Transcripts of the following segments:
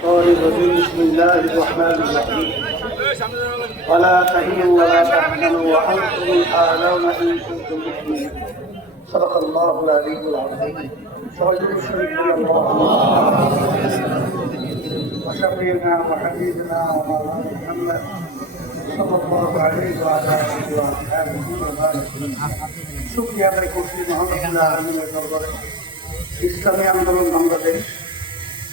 الشيطان الرجيم بسم الله الرحمن الرحيم ولا تهنوا ولا تحزنوا وانتم الاعلون ان كنتم مؤمنين صدق الله العلي العظيم صلى الشريف الله وشفينا وحبيبنا ومولانا محمد صلى الله عليه وعلى اله واصحابه وبارك শুক্রিয়া আদায় করছি মহানবুল্লাহ আলমের দরবারে ইসলামী আন্দোলন বাংলাদেশ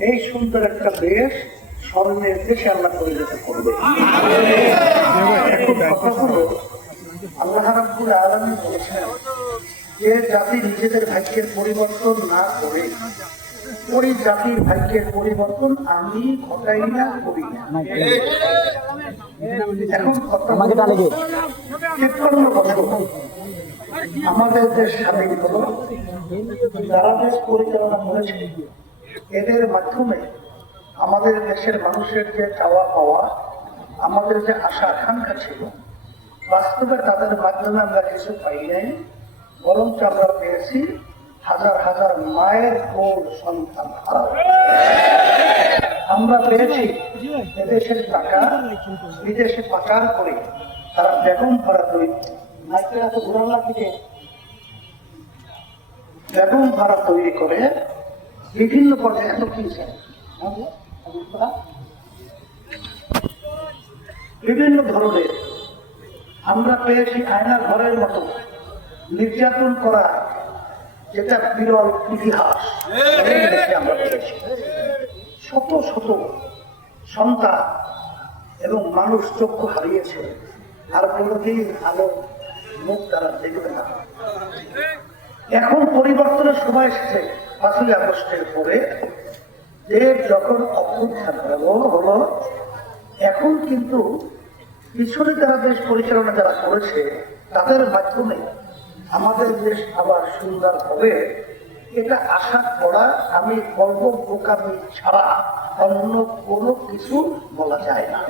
এই সুন্দর একটা দেশ স্বর্ণের দেশে আল্লাহ পরিণত করবে। কথা হলো আল্লাহ রাব্বুল আলামিন বলেছেন যে জাতি নিজেদের ভাগ্যের পরিবর্তন না করে ওই জাতির ভাগ্যের পরিবর্তন আমি ঘটাই না করি না। এখন? তিপ্পান্ন বছর আমাদের দেশ স্বাধীন হলো। যারা দেশ পরিচালনা করেছে এদের মাধ্যমে আমাদের দেশের মানুষের যে চাওয়া পাওয়া, আমাদের যে আশা, আকাঙ্ক্ষা ছিল, বাস্তবে তাদের মাধ্যমে আমরা কিছু পাই নাই, বরঞ্চ আমরা পেয়েছি হাজার হাজার মায়ের কোল সন্তান আমরা পেয়েছি এদেশের টাকা, বিদেশে পাচার করে তারা বেগম ভাড়া তৈরি মাইকের এত ঘোরার লাগিয়ে বেগম ভাড়া তৈরি করে বিভিন্ন পর্যায়ে এত কিনছে বিভিন্ন ধরনের আমরা পেয়েছি আয়না ঘরের মতো। নির্যাতন করা যেটা বিরল ইতিহাস। শত শত সন্তান এবং মানুষ চক্ষু হারিয়েছে। আর কোনোদিন আলো মুখ তারা দেখবে না। এখন পরিবর্তনের সময় এসেছে। পাঁচই আগস্টের পরে দেশ যখন অভ্যুত্থান হলো, এখন কিন্তু পিছনে যারা দেশ পরিচালনা যারা করেছে, তাদের মাধ্যমে আমাদের দেশ আবার সুন্দর হবে। এটা আশা করা, আমি বলব, বোকামি ছাড়া অন্য কোনো কিছু বলা যায় না।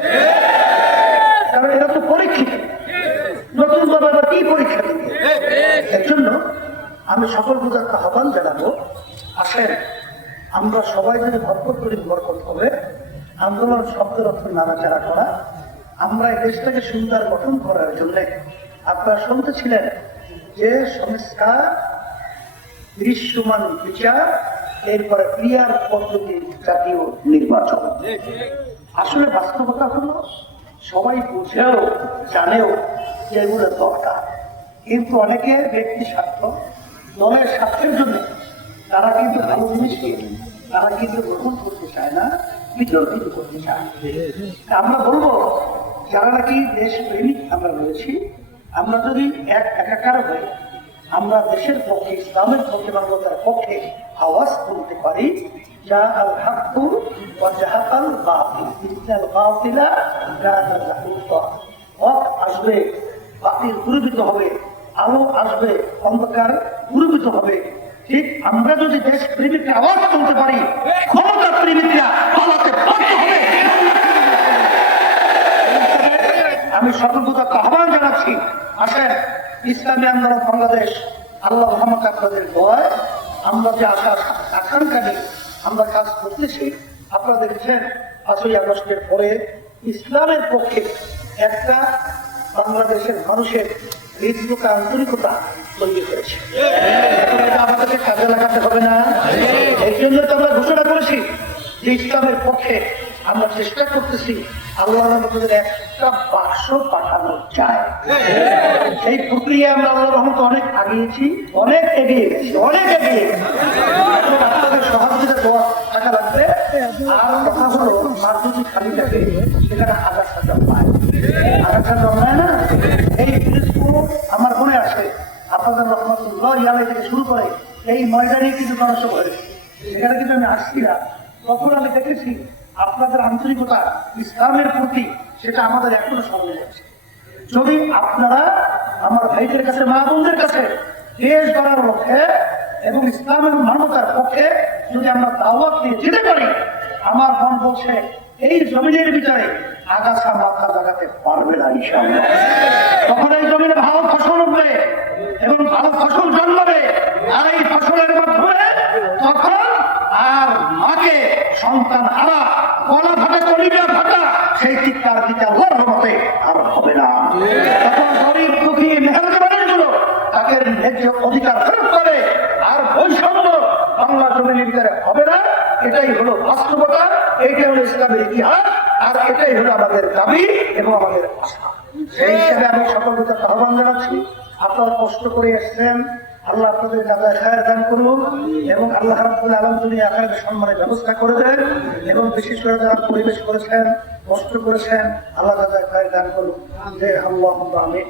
কারণ এটা তো পরীক্ষিত। নতুন কি পরীক্ষা দিবে? এর জন্য আমি সকল পূজাকে আহ্বান জানাব। আসেন, আমরা সবাই যদি ভরপুর করি বরকত হবে। আন্দোলন শব্দের অর্থ নাড়াচাড়া করা। আমরা এই দেশটাকে সুন্দর গঠন করার জন্য আপনারা শুনতেছিলেন যে সংস্কার, দৃশ্যমান বিচার, এরপরে ক্রিয়ার পদ্ধতি জাতীয় নির্বাচন। আসলে বাস্তবতা হলো, সবাই বুঝেও, জানেও যে এগুলো দরকার। কিন্তু অনেকে ব্যক্তি স্বার্থ দলের স্বার্থের জন্য তারা কিন্তু ভালো জিনিসকে তারা কিন্তু গ্রহণ করতে চায় না বিতর্কিত করতে চায়। আমরা বলব, যারা নাকি দেশ প্রেমিক আমরা রয়েছি, আমরা যদি এক একাকার হয়ে আমরা দেশের পক্ষে, ইসলামের পক্ষে মানবতার পক্ষে আওয়াজ তুলতে পারি, যা আল ওয়া জাহাকাল বাতিল। ইন্নাল বাতিলা হক আসবে, বাতিল দূরীভূত হবে। আলো আসবে অন্ধকার দূরীভূত হবে। ঠিক আমরা যদি দেশ প্রেমিককে আওয়াজ তুলতে পারি, ক্ষমতা প্রেমিকরা আমি সর্বদাকে আহ্বান জানাচ্ছি, আসেন, ইসলামী আন্দোলন বাংলাদেশ, আল্লাহ রহমত আপনাদের দোয়ায় আমরা যে আশা আকাঙ্ক্ষা নিয়ে আমরা কাজ করতেছি আপনারা দেখেছেন পাঁচই আগস্টের পরে ইসলামের পক্ষে একটা বাংলাদেশের মানুষের হৃদয়তা আন্তরিকতা তৈরি এটা আমাদেরকে কাজে লাগাতে হবে না। এই জন্য তো আমরা ঘোষণা করেছি যে ইসলামের পক্ষে আমরা চেষ্টা করতেছি আল্লাহ একটা বাক্স পাঠানো চায় সেই প্রক্রিয়া আমরা আল্লাহ রহমত অনেক আগিয়েছি অনেক এগিয়ে গেছি অনেক এগিয়ে আপনাদের দেওয়া টাকা লাগবে। আর কথা হলো মার যদি খালি থাকে সেখানে আগাছা জন্মায় আগাছা জন্মায় না এই পিরিজপুর আমার মনে আছে আপনাদের রহমতুল্লাহ ইয়ালাই থেকে শুরু করে এই ময়দানে কিন্তু মানুষ হয়েছে সেখানে কিন্তু আমি আসছি না। তখন আমি দেখেছি আপনাদের আন্তরিকতা, ইসলামের প্রতি, সেটা আমাদের এখনও সামনে যাচ্ছে যদি আপনারা আমার ভাইদের কাছে, মা বোনদের কাছে দেশ গড়ার লক্ষ্যে এবং ইসলামের মানবতার পক্ষে যদি আমরা দাওয়াত দিয়ে যেতে পারি, আমার মন বলছে, এই জমিনের ভিতরে আগাছা মাথা লাগাতে পারবে না তখন এই জমিনে ভালো ফসল উঠবে এবং ভালো ফসল জন্মাবে আর এই ফসলের মাধ্যমে তখন আর মাকে সন্তান হারা গলা সেই চিৎকার দিতে আল্লাহর রহমতে আর হবে না। তখন গরিব দুঃখী মেহনতি মানুষগুলো তাকে ন্যায্য অধিকার ফেরত করে, আর বৈষম্য বাংলা জমিনের ভিতরে হবে না। এটাই হলো বাস্তবতা এইটাই হলো ইসলামের ইতিহাস, আর এটাই হলো আমাদের দাবি এবং আমাদের আশা সেই হিসাবে আমি সকলকে আহ্বান জানাচ্ছি, আপনারা কষ্ট করে এসছেন আল্লাহ আপনাদের কাজে খায় দান করুন এবং আল্লাহ রাবুল আলম তুমি আকারের সম্মানের ব্যবস্থা করে দেন এবং বিশেষ করে যারা পরিবেশ করেছেন, কষ্ট করেছেন, আল্লাহ তাদের খায় দান করুন। যে আল্লাহ আমি